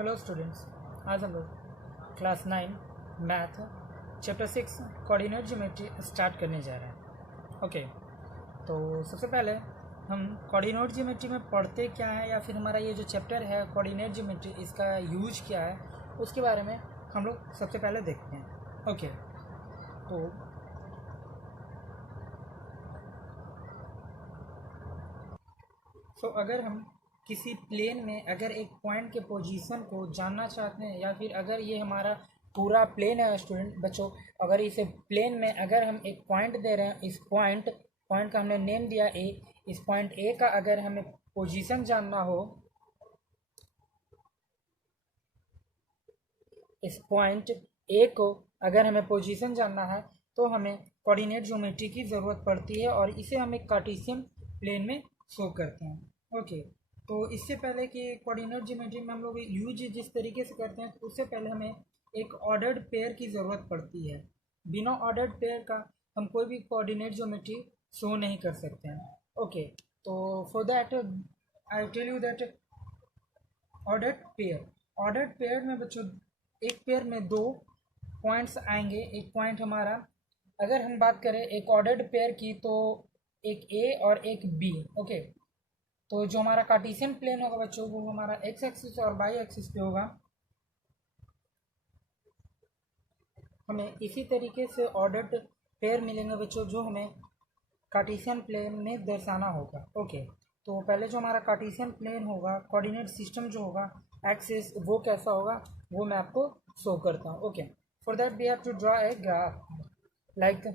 Hello students, आज हम लोग class 9 math chapter 6 coordinate geometry start करने जा रहे हैं। ओके, तो सबसे पहले हम कोऑर्डिनेट ज्योमेट्री में पढ़ते क्या है या फिर हमारा ये जो चैप्टर है कोऑर्डिनेट ज्योमेट्री इसका यूज क्या है उसके बारे में हम लोग सबसे पहले देखते हैं। ओके, तो अगर हम किसी प्लेन में अगर एक पॉइंट के पोजीशन को जानना चाहते हैं या फिर अगर ये हमारा पूरा प्लेन है स्टूडेंट बच्चों, अगर इसे प्लेन में अगर हम एक पॉइंट दे रहे हैं, इस पॉइंट का हमने नेम दिया ए, इस पॉइंट ए का अगर हमें पोजीशन जानना हो, इस पॉइंट ए को अगर हमें पोजीशन जानना है तो हमें कोऑर्डिनेट ज्योमेट्री की ज़रूरत पड़ती है और इसे हम एक कार्टेशियन प्लेन में शो करते हैं। ओके, तो इससे पहले कि कोऑर्डिनेट ज्योमेट्री में हम लोग यूज जिस तरीके से करते हैं तो उससे पहले हमें एक ऑर्डर्ड पेयर की ज़रूरत पड़ती है। बिना ऑर्डर्ड पेयर का हम कोई भी कोऑर्डिनेट ज्योमेट्री शो नहीं कर सकते हैं। ओके, तो for that I tell you that ordered pair में बच्चों एक पेयर में दो पॉइंट्स आएंगे। एक पॉइंट हमारा, अगर हम बात करें एक ऑर्डर्ड पेयर की, तो एक ए और एक बी। ओके, तो जो हमारा कार्टेशियन प्लेन होगा बच्चों वो हमारा एक्स एक्सिस और वाई एक्सिस पे होगा। हमें इसी तरीके से ऑर्डर्ड पेयर मिलेंगे बच्चों जो हमें कार्टेशियन प्लेन में दर्शाना होगा। ओके, तो पहले जो हमारा कार्टेशियन प्लेन होगा, कोऑर्डिनेट सिस्टम जो होगा एक्सिस, वो कैसा होगा वो मैं आपको शो करता हूँ। Okay, for that we have to draw a graph like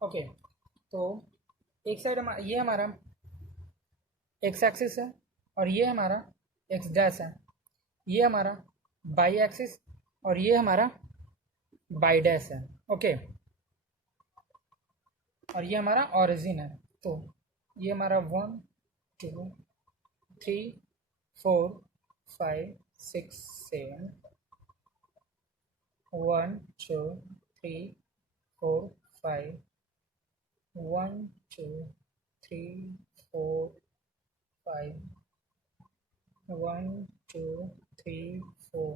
okay, तो एक साइड ये हमारा एक्स एक्सिस है और ये हमारा एक्स डैश है, ये हमारा बाई एक्सिस और ये हमारा बाई डैश है। ओके, और ये हमारा ओरिजिन है। तो ये हमारा 1 2 3 4 5 6 7 1 2 3 4 5 1 2 3 4 5 1 2 3 4।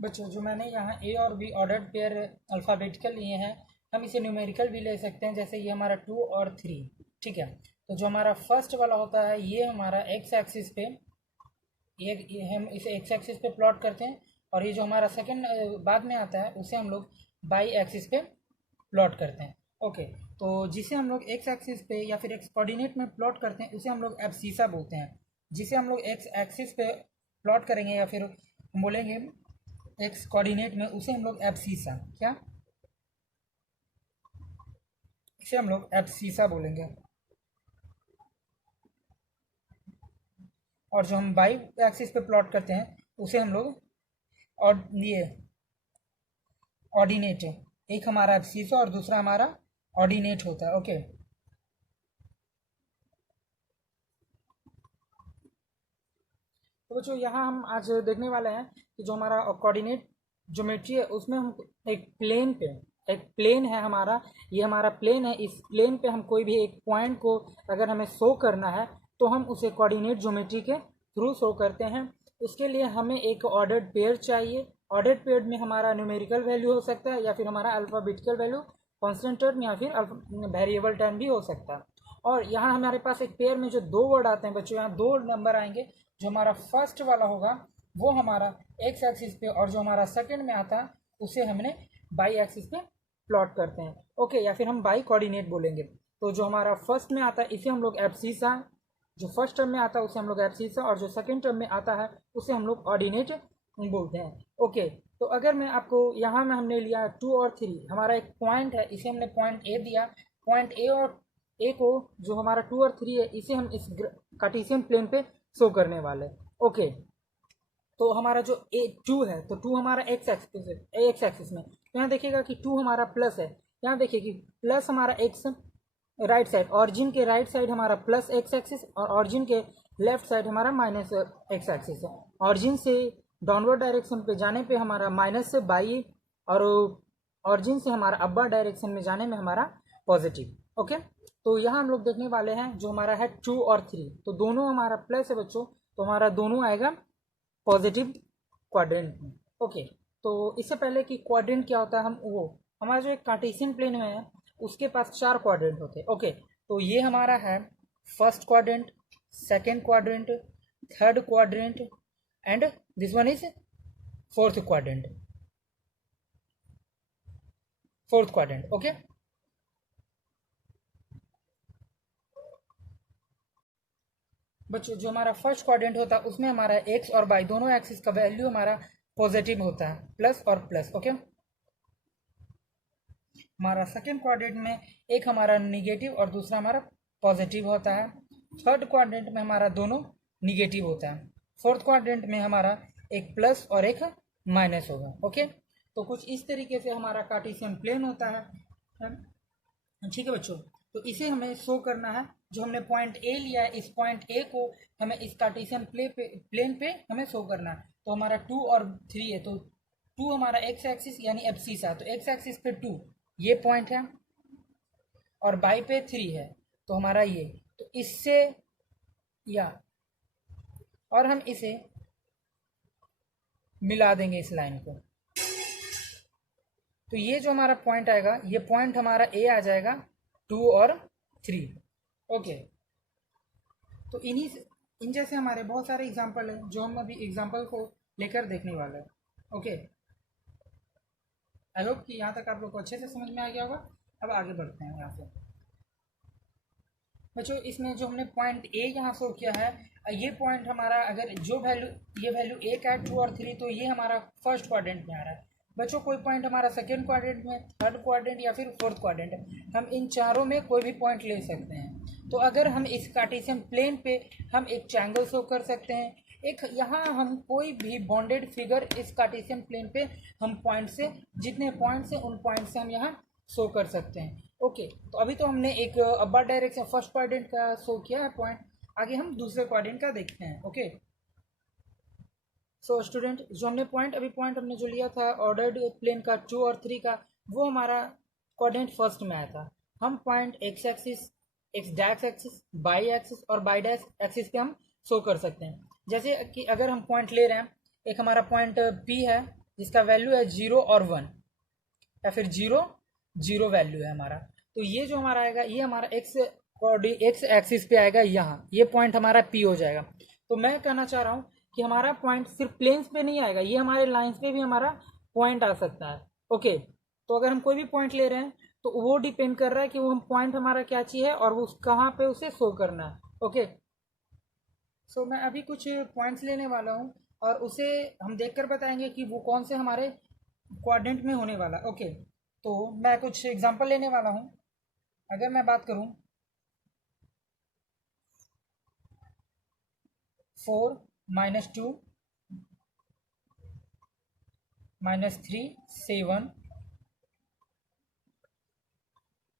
बच्चों जो मैंने यहाँ ए और बी ऑर्डर्ड पेयर अल्फ़ाबेटिकल लिए हैं, हम इसे न्यूमेरिकल भी ले सकते हैं, जैसे ये हमारा 2 और 3। ठीक है, तो जो हमारा फर्स्ट वाला होता है ये हमारा एक्स एक्सिस पे, ये हम इसे एक्स एक्सिस पे प्लॉट करते हैं, और ये जो हमारा सेकंड बाद में आता है उसे हम लोग बाई एक्सिस पे प्लॉट करते हैं। ओके, तो जिसे हम लोग एक्स एक्सिस पे या फिर एक्स कोऑर्डिनेट में प्लॉट करते हैं उसे हम लोग एब्सीसा बोलते हैं। जिसे हम लोग एक्स एक्सिस पे प्लॉट करेंगे या फिर हम बोलेंगे एक्स कोऑर्डिनेट में, उसे हम लोग एब्सीसा, क्या इसे हम लोग एब्सीसा बोलेंगे। और जो हम बाई एक्सिस पे प्लॉट करते हैं उसे हम लोग और ये ऑर्डिनेट, एक हमारा एब्सीसा और दूसरा हमारा ऑर्डिनेट होता है। ओके, तो बच्चों यहाँ हम आज देखने वाले हैं कि जो हमारा कोऑर्डिनेट ज्योमेट्री है उसमें हम एक प्लेन पे, एक प्लेन है हमारा, ये हमारा प्लेन है, इस प्लेन पे हम कोई भी एक पॉइंट को अगर हमें शो करना है तो हम उसे कोऑर्डिनेट ज्योमेट्री के थ्रू शो करते हैं। उसके लिए हमें एक ऑर्डर्ड पेयर चाहिए। ऑर्डर्ड पेयर में हमारा न्यूमेरिकल वैल्यू हो सकता है या फिर हमारा अल्फ़ाबेटिकल वैल्यू, कांस्टेंट टर्म या फिर वेरिएबल टर्म भी हो सकता है। और यहाँ हमारे पास एक पेयर में जो दो वर्ड आते हैं बच्चों, यहाँ दो नंबर आएंगे। जो हमारा फर्स्ट वाला होगा वो हमारा एक्स एक्सिस पे, और जो हमारा सेकंड में आता है उसे हमने बाई एक्सिस पे प्लॉट करते हैं। ओके, या फिर हम बाई कोऑर्डिनेट बोलेंगे। तो जो हमारा फर्स्ट में आता है इसे हम लोग एब्सीसा, जो फर्स्ट टर्म में आता है उसे हम लोग एब्सीसा, और जो सेकंड टर्म में आता है उसे हम लोग ऑर्डिनेट बोलते हैं। ओके, तो अगर मैं आपको यहाँ में हमने लिया 2 और 3, हमारा एक पॉइंट है, इसे हमने पॉइंट ए दिया। पॉइंट ए और ए को, जो हमारा 2 और 3 है, इसे हम इस कार्टेशियन प्लेन पे शो करने वाले। ओके, तो हमारा जो टू है, तो टू हमारा एक्स एक्सिस में, तो यहाँ देखिएगा कि टू हमारा प्लस है। यहाँ देखिए कि प्लस हमारा एक्स राइट साइड, ऑरिजिन के राइट साइड हमारा प्लस एक्स एक्सिस और ऑरिजिन के लेफ्ट साइड हमारा माइनस एक्स एक्सिस है। ऑरिजिन से डाउनवर्ड डायरेक्शन पे जाने पे हमारा माइनस से बाई, और ऑरिजिन से हमारा अपर डायरेक्शन में जाने में हमारा पॉजिटिव। ओके, तो यहाँ हम लोग देखने वाले हैं जो हमारा है 2 और 3, तो दोनों हमारा प्लस है बच्चों, तो हमारा दोनों आएगा पॉजिटिव क्वाड्रेंट में। ओके, तो इससे पहले कि क्वाड्रेंट क्या होता है, हम वो हमारा जो एक कार्टेशियन प्लेन में है उसके पास 4 क्वाड्रेंट होते हैं। ओके, तो ये हमारा है first quadrant, second quadrant, third quadrant and this one is fourth quadrant. Okay, बच्चों जो हमारा फर्स्ट क्वाड्रेंट होता है उसमें हमारा एक्स और वाई दोनों एक्सिस का वैल्यू हमारा पॉजिटिव होता है, प्लस और प्लस। ओके, हमारा सेकेंड क्वाड्रेंट में एक हमारा निगेटिव और दूसरा हमारा पॉजिटिव होता है। थर्ड क्वाड्रेंट में हमारा दोनों निगेटिव होता है। फोर्थ क्वाड्रेंट में हमारा एक प्लस और एक माइनस होगा। ओके, तो कुछ इस तरीके से हमारा कार्टेशियन प्लेन होता है। ठीक है बच्चों, तो इसे हमें शो करना है। जो हमने पॉइंट ए लिया है, इस पॉइंट ए को हमें इस कार्टेशियन प्लेन पे हमें शो करना है। तो हमारा 2 और 3 है, तो 2 हमारा एक्स एक्सिस यानी एब्सिस है, तो एक्स एक्सिस पे 2 ये पॉइंट है और बाई पे 3 है, तो हमारा ये, तो इससे या और हम इसे मिला देंगे इस लाइन को, तो ये जो हमारा पॉइंट आएगा, ये पॉइंट हमारा ए आ जाएगा 2 और 3। ओके, तो इन जैसे हमारे बहुत सारे एग्जाम्पल हैं जो हम अभी एग्जाम्पल को लेकर देखने वाले हैं। ओके, आई होप कि यहाँ तक आप लोग को अच्छे से समझ में आ गया होगा। अब आगे बढ़ते हैं यहाँ से बच्चों। इसमें जो हमने पॉइंट ए यहाँ शो किया है, ये पॉइंट हमारा अगर जो वैल्यू, ये वैल्यू ए का है 2 और 3, तो ये हमारा फर्स्ट क्वाड्रेंट में आ रहा है। बच्चों कोई पॉइंट हमारा सेकेंड क्वाड्रेंट में, थर्ड क्वाड्रेंट या फिर फोर्थ क्वाड्रेंट, हम इन चारों में कोई भी पॉइंट ले सकते हैं। तो अगर हम इस कार्टेशियन प्लेन पे हम एक ट्रायंगल शो कर सकते हैं, एक यहाँ हम कोई भी बॉन्डेड फिगर इस कार्टेशियन प्लेन पे हम पॉइंट से, जितने पॉइंट से उन पॉइंट से हम यहाँ शो कर सकते हैं। ओके, तो अभी तो हमने एक अपर डायरेक्शन फर्स्ट क्वाड्रेंट का शो किया है पॉइंट, आगे हम दूसरे क्वाड्रेंट का देखते हैं। ओके, सो स्टूडेंट जो हमने पॉइंट हमने जो लिया था ऑर्डर्ड प्लेन का 2 और 3 का, वो हमारा क्वाड्रेंट फर्स्ट में आया था। हम point x axis, x dash axis, by axis और बाई डैश एक्सिस पे हम शो कर सकते हैं। जैसे कि अगर हम पॉइंट ले रहे हैं, एक हमारा पॉइंट पी है जिसका वैल्यू है 0 और 1 या फिर 0 0 वैल्यू है हमारा, तो ये जो हमारा आएगा ये हमारा एक्स एक्सिस पे आएगा, यहाँ ये पॉइंट हमारा पी हो जाएगा। तो मैं कहना चाह रहा हूँ कि हमारा पॉइंट सिर्फ प्लेन्स पे नहीं आएगा, ये हमारे लाइंस पे भी हमारा पॉइंट आ सकता है। ओके, तो अगर हम कोई भी पॉइंट ले रहे हैं तो वो डिपेंड कर रहा है कि वो हम पॉइंट हमारा क्या चीज़ है और वो कहाँ पे उसे शो करना है। ओके, सो मैं अभी कुछ पॉइंट्स लेने वाला हूँ और उसे हम देखकर बताएंगे कि वो कौन से हमारे क्वाड्रेंट में होने वाला। ओके, तो मैं कुछ एग्जांपल लेने वाला हूँ। अगर मैं बात करूँ 4 -2 -3 7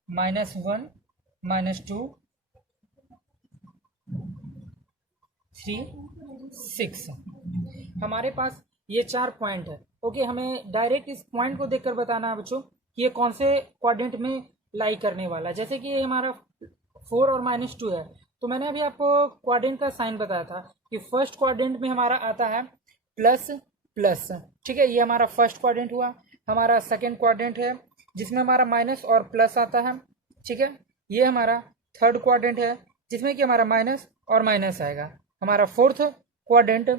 -1 -2 3 6, हमारे पास ये 4 पॉइंट है। ओके, हमें डायरेक्ट इस पॉइंट को देखकर बताना है बच्चों कि ये कौन से क्वाड्रेंट में लाई करने वाला है। जैसे कि ये हमारा 4 और -2 है, तो मैंने अभी आपको क्वाड्रेंट का साइन बताया था कि फर्स्ट क्वाड्रेंट में हमारा आता है प्लस प्लस। ठीक है, ये हमारा फर्स्ट क्वाड्रेंट हुआ। हमारा सेकेंड क्वाड्रेंट है जिसमें हमारा माइनस और प्लस आता है। ठीक है, ये हमारा थर्ड क्वाड्रेंट है जिसमें कि हमारा माइनस और माइनस आएगा। हमारा फोर्थ क्वाड्रेंट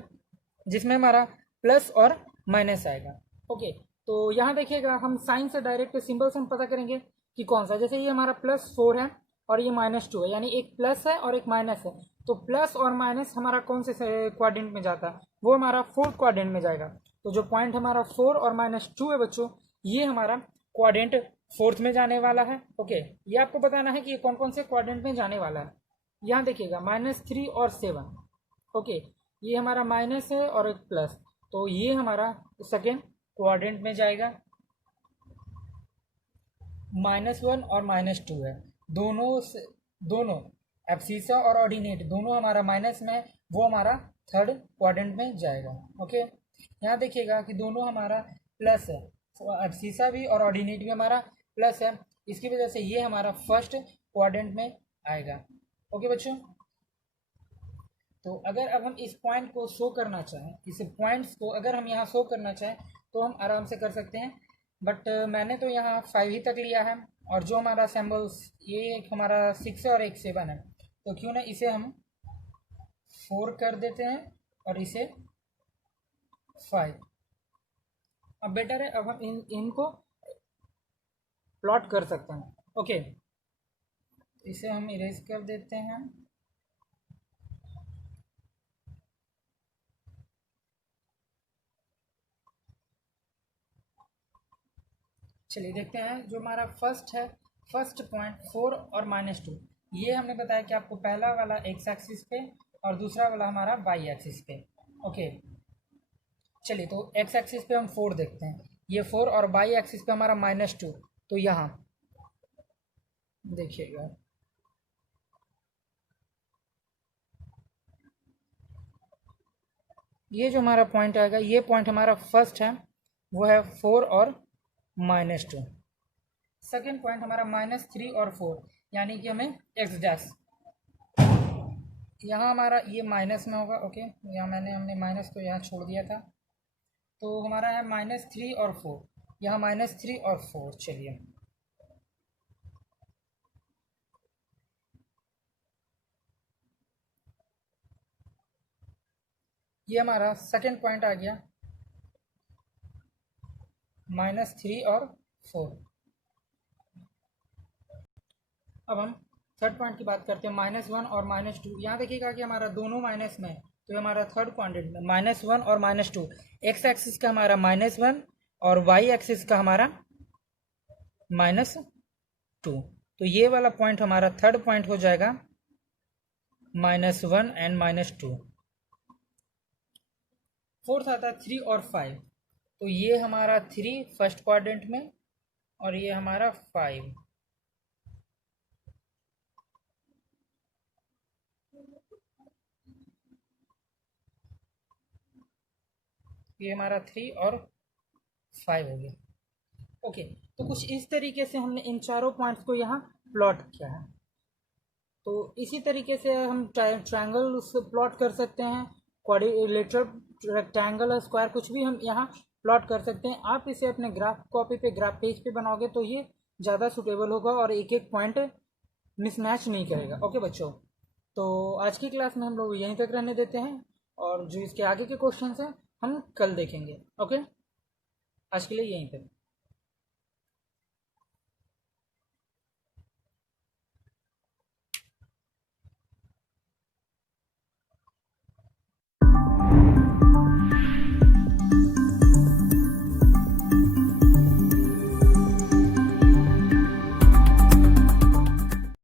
जिसमें हमारा प्लस और माइनस आएगा। ओके, तो यहाँ देखिएगा हम साइन से डायरेक्ट सिंबल से हम पता करेंगे कि कौन सा। जैसे ये हमारा +4 है और ये -2 है, यानी एक प्लस है और एक माइनस है, तो प्लस और माइनस हमारा कौन से क्वाड्रेंट में जाता है, वो हमारा फोर्थ क्वाड्रेंट में जाएगा। तो जो पॉइंट हमारा 4 और -2 है बच्चों, ये हमारा क्वाड्रेंट फोर्थ में जाने वाला है। ओके, ये आपको बताना है कि ये कौन कौन से क्वाड्रेंट में जाने वाला है। यहाँ देखिएगा -3 और 7, ओके, ये हमारा माइनस है और एक प्लस, तो ये हमारा सेकेंड क्वाड्रेंट में जाएगा। -1 और -2 है, दोनों एब्सिसा और ऑर्डिनेट दोनों हमारा माइनस में है, वो हमारा थर्ड क्वाड्रेंट में जाएगा। ओके, यहाँ देखिएगा कि दोनों हमारा प्लस है, एब्सिसा भी और ऑर्डिनेट भी हमारा प्लस है, इसकी वजह से ये हमारा फर्स्ट क्वाड्रेंट में आएगा। ओके बच्चों, तो अगर अब हम इस पॉइंट को शो करना चाहें, इस पॉइंट्स को अगर हम यहाँ शो करना चाहें तो हम आराम से कर सकते हैं, बट मैंने तो यहाँ 5 ही तक लिया है, और जो हमारा सिंबल्स ये एक हमारा 6 है और एक 7 है, तो क्यों ना इसे हम 4 कर देते हैं और इसे 5। अब बेटर है, अब हम इनको प्लॉट कर सकते हैं। ओके, इसे हम इरेज कर देते हैं। चलिए देखते हैं, जो हमारा फर्स्ट है, फर्स्ट पॉइंट 4 और -2, ये हमने बताया कि आपको पहला वाला एक्स एक्सिस पे और दूसरा वाला हमारा वाई एक्सिस पे। ओके, चलिए तो एक्स एक्सिस पे हम 4 देखते हैं, ये 4, और वाई एक्सिस पे हमारा -2, तो यहाँ देखिएगा ये जो हमारा पॉइंट आएगा, ये पॉइंट हमारा फर्स्ट है, वो है 4 और -2। सेकेंड पॉइंट हमारा -3 और 4, यानी कि हमें एक्स डैश, यहाँ हमारा ये माइनस में होगा। ओके, यहाँ हमने माइनस तो यहाँ छोड़ दिया था, तो हमारा है -3 और 4, यहाँ -3 और 4। चलिए ये हमारा सेकेंड पॉइंट आ गया, -3 और 4। अब हम थर्ड पॉइंट की बात करते हैं, -1 और -2। यहाँ देखिएगा कि हमारा दोनों माइनस में है, तो हमारा थर्ड क्वाड्रेंट में -1 और -2, एक्स एक्सिस का हमारा -1 और वाई एक्सिस का हमारा -2, तो ये वाला पॉइंट हमारा थर्ड पॉइंट हो जाएगा, -1 एंड -2। फोर्थ आता है 3 और 5, तो ये हमारा 3 फर्स्ट क्वाड्रेंट में और ये हमारा 5। ये हमारा 3 और 5 हो गया। ओके, तो कुछ इस तरीके से हमने इन चारों पॉइंट्स को यहाँ प्लॉट किया है। तो इसी तरीके से हम ट्रायंगल प्लॉट कर सकते हैं, क्वाड्रिलेटरल, रेक्टेंगल, स्क्वायर, कुछ भी हम यहाँ प्लॉट कर सकते हैं। आप इसे अपने ग्राफ कॉपी पे, ग्राफ पेज पे बनाओगे तो ये ज़्यादा सूटेबल होगा और एक एक पॉइंट मिसमैच नहीं करेगा। ओके बच्चों, तो आज की क्लास में हम लोग यहीं तक रहने देते हैं, और जो इसके आगे के क्वेश्चंस हैं हम कल देखेंगे। ओके, आज के लिए यहीं तक।